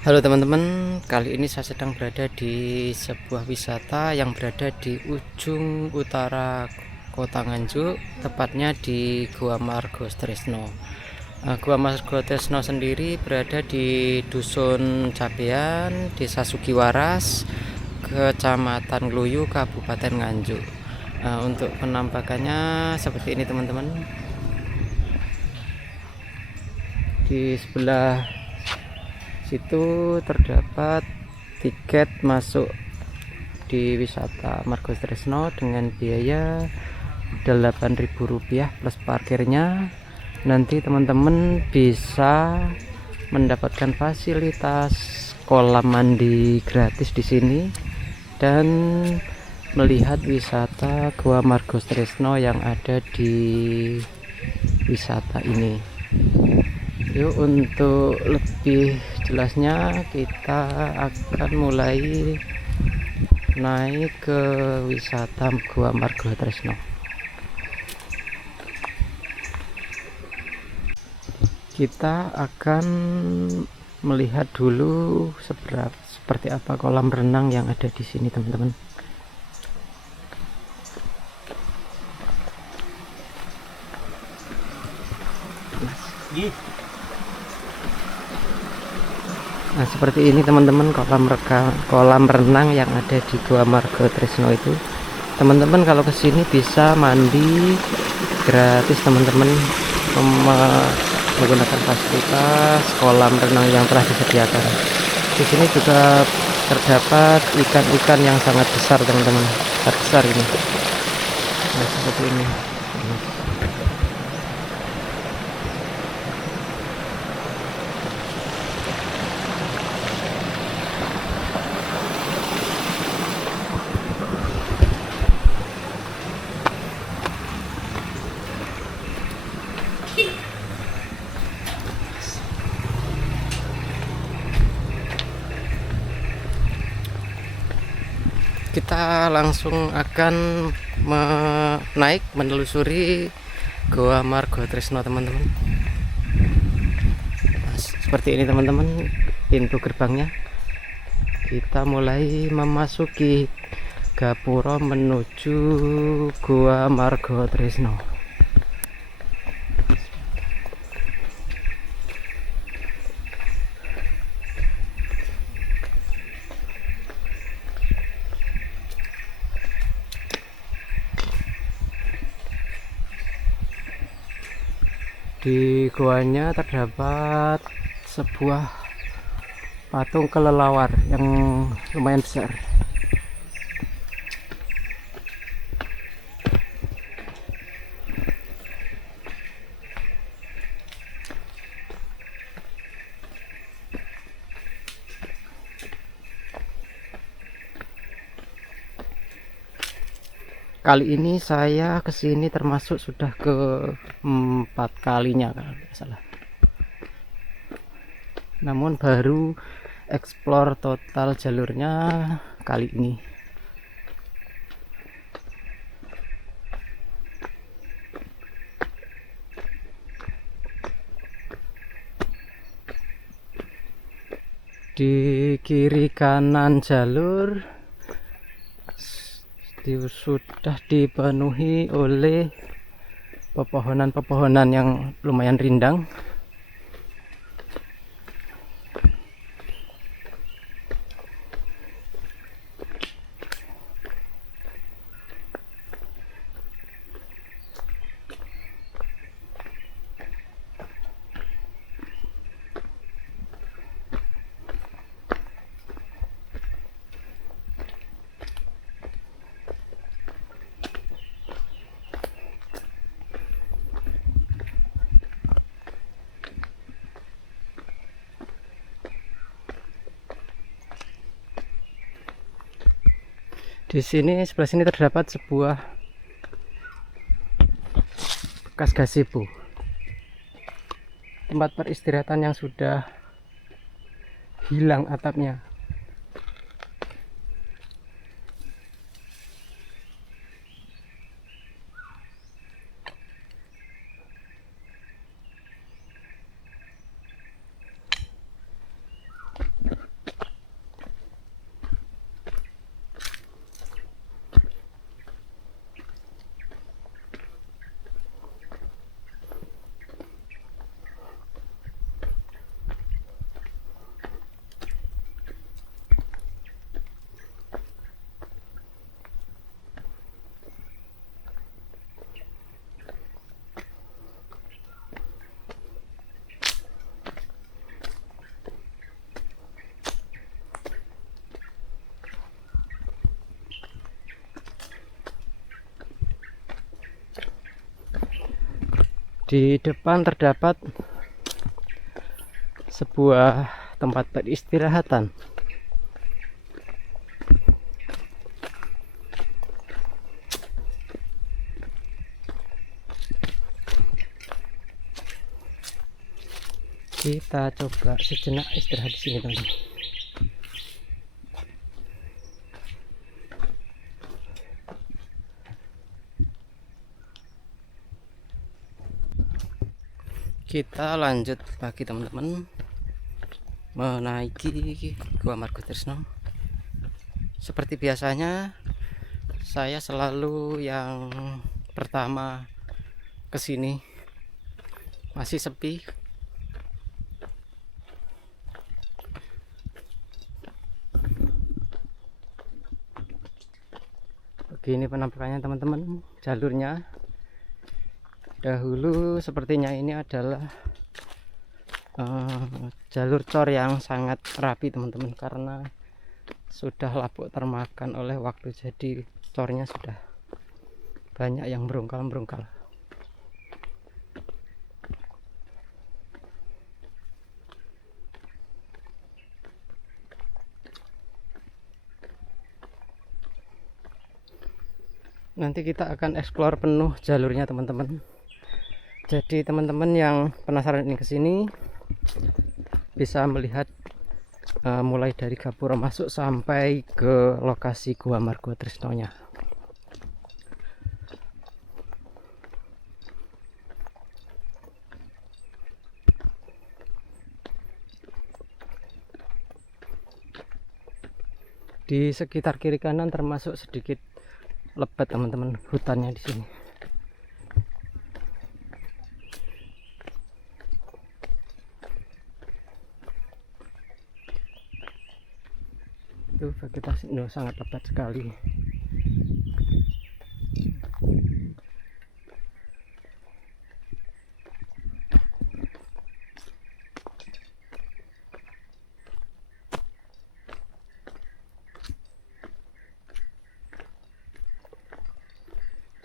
Halo teman-teman, kali ini saya sedang berada di sebuah wisata yang berada di ujung utara Kota Nganjuk, tepatnya di Gua Margotresno. Gua Margotresno sendiri berada di Dusun Cabean, Desa Sugiwaras, Kecamatan Ngluyu, Kabupaten Nganjuk. Untuk penampakannya seperti ini teman-teman. Di sebelah situ terdapat tiket masuk di wisata Margotresno dengan biaya Rp8.000 plus parkirnya. Nanti teman-teman bisa mendapatkan fasilitas kolam mandi gratis di sini dan melihat wisata Gua Margotresno yang ada di wisata ini. Yuk, untuk lebih jelasnya kita akan mulai naik ke wisata Gua Margotresno. Kita akan melihat dulu seperti apa kolam renang yang ada di sini teman-teman. Nah, seperti ini teman-teman kolam renang yang ada di Gua Margotresno itu. Teman-teman kalau kesini bisa mandi gratis teman-teman, menggunakan fasilitas kolam renang yang telah disediakan. Di sini juga terdapat ikan-ikan yang sangat besar teman-teman, besar ini. Nah, seperti ini. Kita langsung akan naik menelusuri Gua Margotresno teman-teman. Nah, seperti ini teman-teman pintu gerbangnya. Kita mulai memasuki gapura menuju Gua Margotresno. Di guanya terdapat sebuah patung kelelawar yang lumayan besar. Kali ini saya kesini termasuk sudah ke 4 kalinya kalau tidak salah. Namun baru explore total jalurnya kali ini. Di kiri kanan jalur sudah dipenuhi oleh pepohonan-pepohonan yang lumayan rindang. Di sini sebelah sini terdapat sebuah bekas gazebo, tempat peristirahatan yang sudah hilang atapnya. Di depan terdapat sebuah tempat peristirahatan. Kita coba sejenak istirahat di sini, teman-teman. Kita lanjut lagi, teman-teman, menaiki Gua Margo Tresno. Seperti biasanya, saya selalu yang pertama ke sini. Masih sepi. Begini penampakannya, teman-teman, jalurnya. Dahulu sepertinya ini adalah jalur cor yang sangat rapi, teman-teman, karena sudah lapuk termakan oleh waktu, jadi cornya sudah banyak yang berungkal-berungkal. Nanti kita akan eksplor penuh jalurnya, teman-teman. Jadi teman-teman yang penasaran ini kesini bisa melihat mulai dari Gapura masuk sampai ke lokasi Gua Margo Tresno nya. Di sekitar kiri kanan termasuk sedikit lebat, teman-teman, hutannya di sini. Itu vegetasi sangat lebat sekali.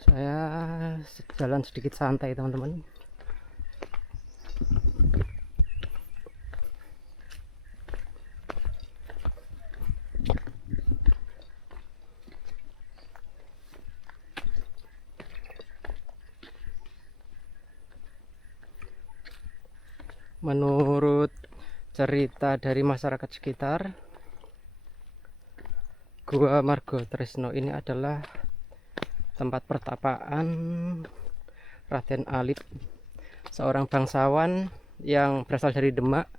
Saya jalan sedikit santai, teman-teman. Menurut cerita dari masyarakat sekitar, Gua Margo Tresno ini adalah tempat pertapaan Raden Alip, seorang bangsawan yang berasal dari Demak,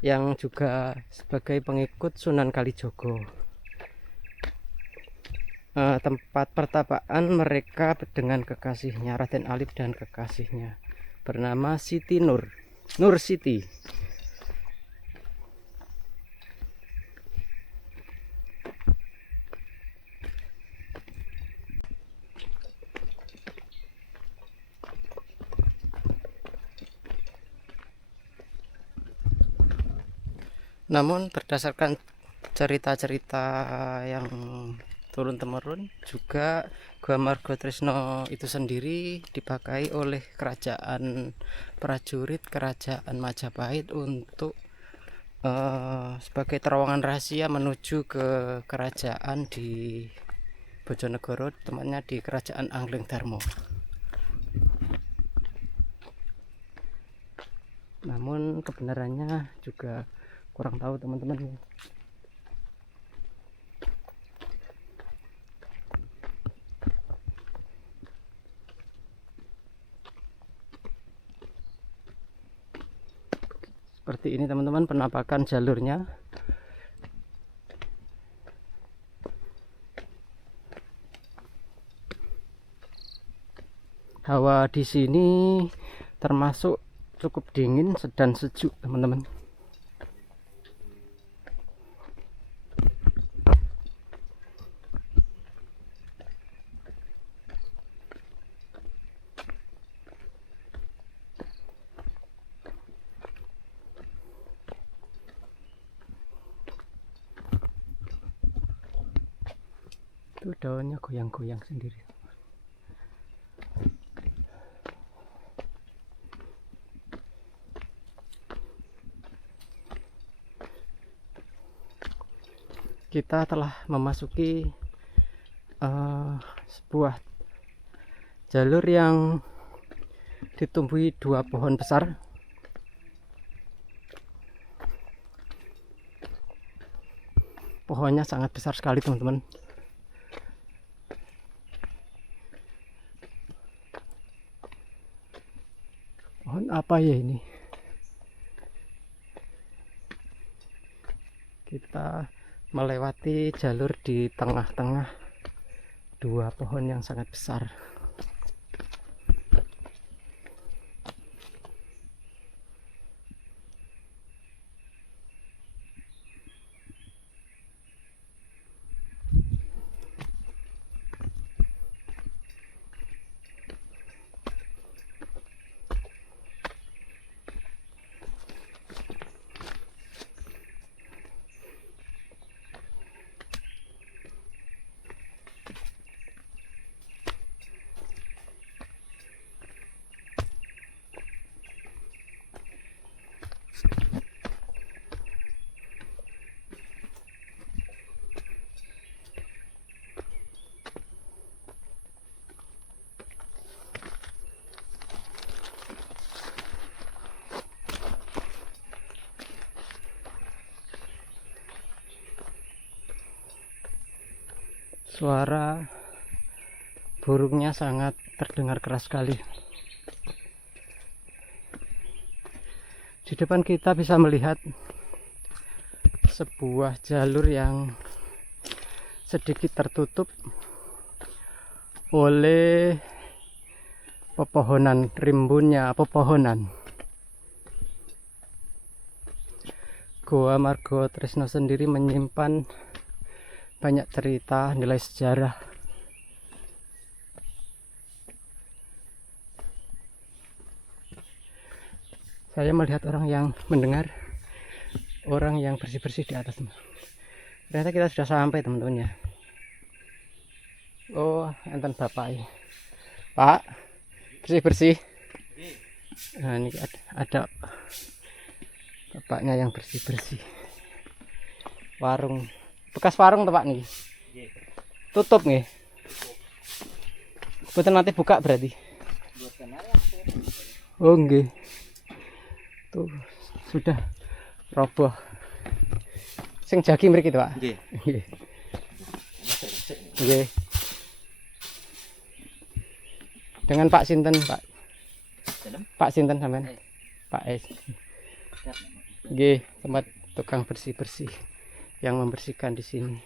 yang juga sebagai pengikut Sunan Kalijogo. Tempat pertapaan mereka dengan kekasihnya, Raden Alip dan kekasihnya, bernama Siti Nur Siti. Namun berdasarkan cerita-cerita yang turun-temurun juga, Gua Margo Tresno itu sendiri dipakai oleh kerajaan prajurit kerajaan Majapahit untuk sebagai terowongan rahasia menuju ke kerajaan di Bojonegoro, temannya di kerajaan Angling Darmo. Namun kebenarannya juga kurang tahu, teman-teman. Seperti ini, teman-teman, penampakan jalurnya. Hawa di sini termasuk cukup dingin dan sejuk, teman-teman. Itu daunnya goyang-goyang sendiri. kita telah memasuki sebuah jalur yang ditumbuhi 2 pohon besar. Pohonnya sangat besar sekali teman-teman. Pohon apa ya ini? Kita melewati jalur di tengah-tengah 2 pohon yang sangat besar. Suara burungnya sangat terdengar keras sekali. Di depan kita bisa melihat sebuah jalur yang sedikit tertutup oleh pepohonan, rimbunnya pepohonan. Goa Margo Tresno sendiri menyimpan banyak cerita, nilai sejarah. Saya melihat orang yang mendengar, orang yang bersih-bersih di atas. Ternyata kita sudah sampai teman-teman ya. Oh, enten bapak ya. Pak, bersih-bersih. Nah, ini ada bapaknya yang bersih-bersih. Warung, bekas warung Pak nih. Tutup nih. Betul nanti buka berarti. Oh nggih. Tuh sudah roboh. Sing jagi mriki to, Pak? Nggih. Nggih. Nggih. Dengan Pak sinten, Pak? Pak sinten sampean? Pak S. Nggih, tempat tukang bersih-bersih yang membersihkan di sini.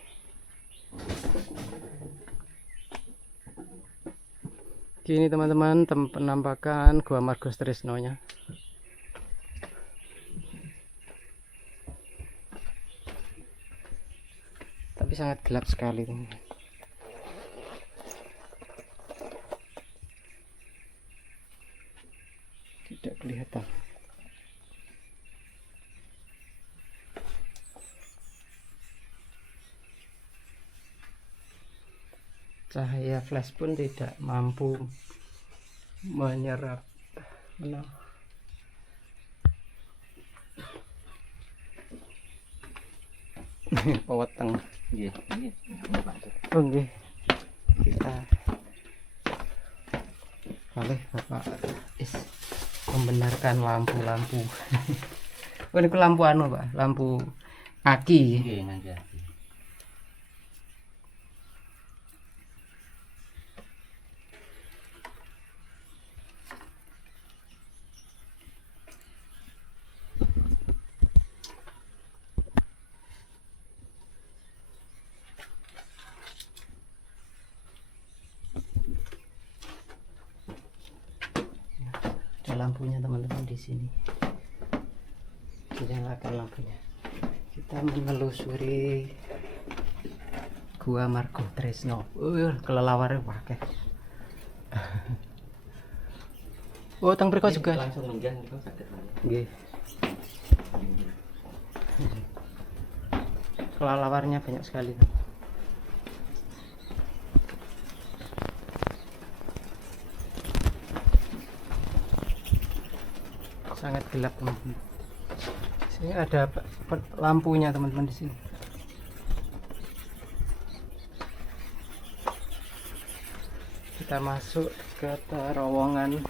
Gini teman-teman, penampakan Gua Margo Tresno-nya. Tapi sangat gelap sekali teman-teman. Tidak kelihatan. Cahaya flash pun tidak mampu menyerap peweteng. Nggih. Oh nggih. Kita boleh Bapak membenarkan lampu-lampu. Oh ini lampu anu Pak, lampu aki. Nggih, nggih. Lampunya teman-teman di sini. Dinyalakan lampunya. Kita menelusuri Gua Margo Tresno. Kelelawar pakai. Oh, teng mriko juga. Langsung lenggah mriko saged. Nggih. Kelelawarnya banyak sekali. Sangat gelap teman-teman. Sini ada lampunya teman-teman di sini. kita masuk ke terowongan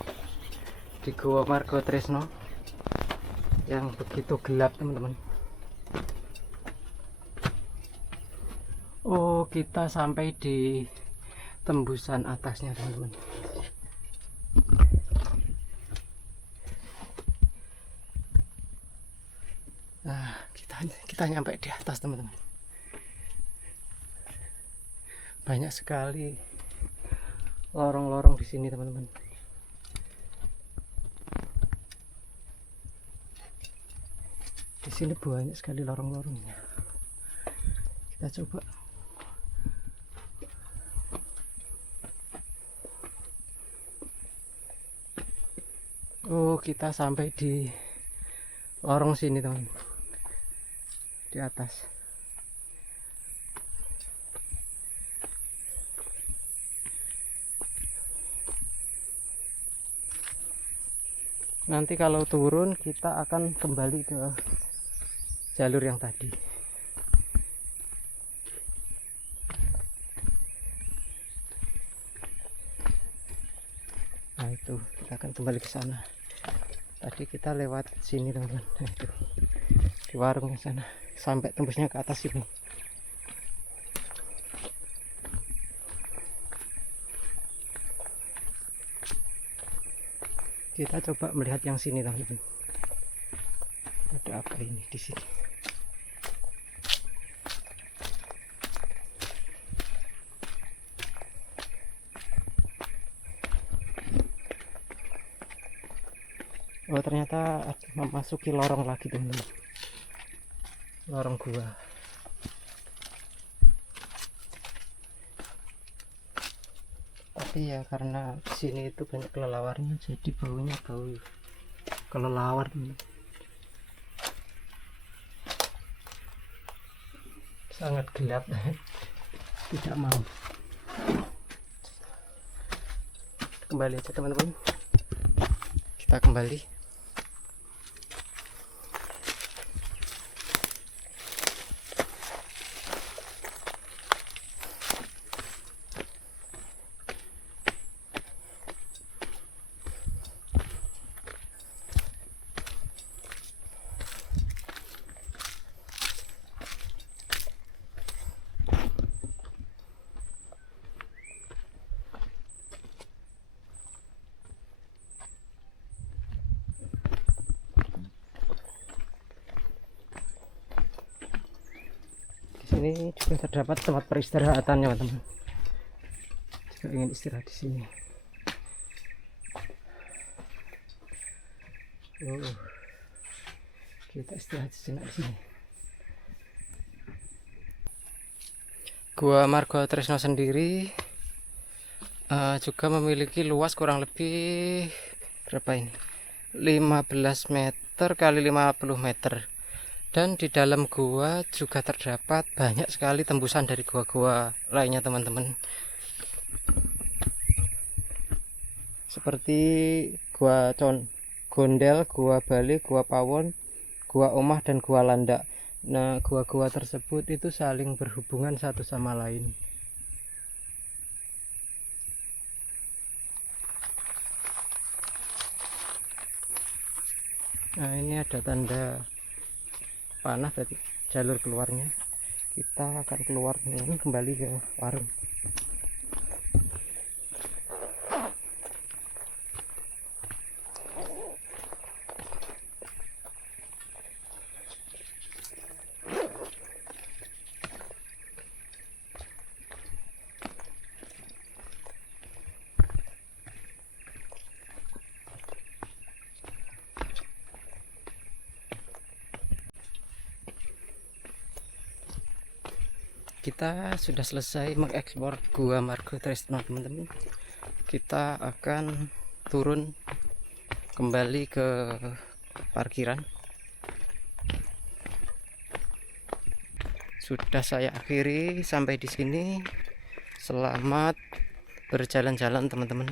di Gua Margo Tresno yang begitu gelap, teman-teman. Oh, kita sampai di tembusan atasnya, teman-teman. Nah, kita nyampe di atas, teman-teman. Banyak sekali lorong-lorong di sini, teman-teman. Di sini banyak sekali lorong-lorongnya. Kita coba. Oh, kita sampai di lorong sini, teman. Di atas. Nanti kalau turun kita akan kembali ke jalur yang tadi. Nah, itu kita akan kembali ke sana. Tadi kita lewat sini, teman-teman. Nah, itu di warung sana sampai tembusnya ke atas sini. Kita coba melihat yang sini, teman-teman. Ada apa ini di sini? Oh, ternyata memasuki lorong lagi, teman-teman. Lorong gua. Tapi ya karena di sini itu banyak kelelawarnya, jadi baunya bau kelelawar, teman-teman. Sangat gelap. Tidak mau. Kembali aja, teman-teman. Kita kembali. Ini juga terdapat tempat peristirahatan, teman-teman. Jika ingin istirahat di sini. Oh, kita istirahat sejenak di sini. Gua Margo Tresno sendiri juga memiliki luas kurang lebih berapa ini? 15 meter kali 50 meter. Dan di dalam gua juga terdapat banyak sekali tembusan dari gua-gua lainnya, teman-teman. Seperti gua Gondel, gua Bali, gua Pawon, gua Omah, dan gua Landak. Nah, gua-gua tersebut itu saling berhubungan satu sama lain. Nah, ini ada tanda panah tadi jalur keluarnya. Kita akan keluar kembali ke warung. Kita sudah selesai mengeksplor Gua Margo Tresno, teman-teman. Kita akan turun kembali ke parkiran. Sudah saya akhiri sampai di sini. Selamat berjalan-jalan, teman-teman.